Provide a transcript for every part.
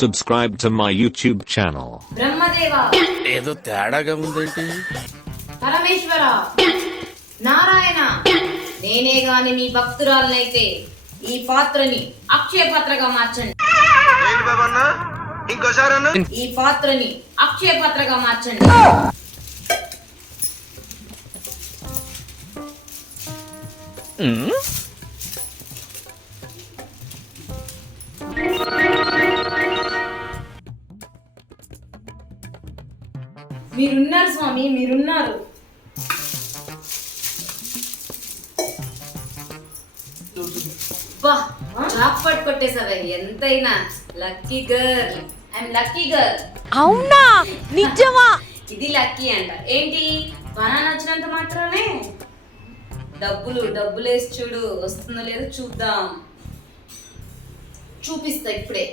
Subscribe to my YouTube channel. Brahmadeva ఏదో తేడాగా ఉందేంటి? పరమేశ్వర నారాయణ నేనే గాని మీ భక్తురాలనైతే ఈ పాత్రని అక్షయ పాత్రగా మార్చండి. ఏంటి బాబన్న ఇంకోసారి అన్న ఈ పాత్రని అక్షయ పాత్రగా మార్చండి. మీరున్నారు స్వామి, మీరున్నారు. జాక్పాట్ కొట్టేసావే, ఎంతైనా lucky girl. I'm lucky girl. అవునా నిజమా? ఇది లక్కీ అంట. ఏంటి బనానా వచ్చినంత మాత్రమే డబ్బులు వేసి చూడు, వస్తుందో లేదో చూద్దాం. చూపిస్తా ఇప్పుడే.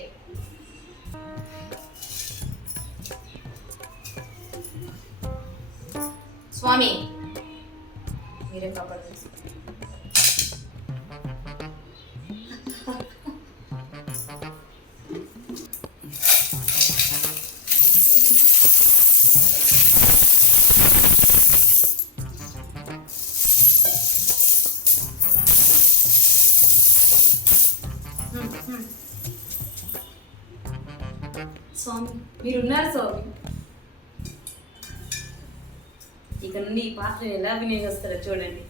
స్వామి మీరే కాపాడు. స్వామి మీరున్నారు స్వామి. ఇక నుండి ఈ పాత్రని ఎలా వినియోగిస్తారో చూడండి.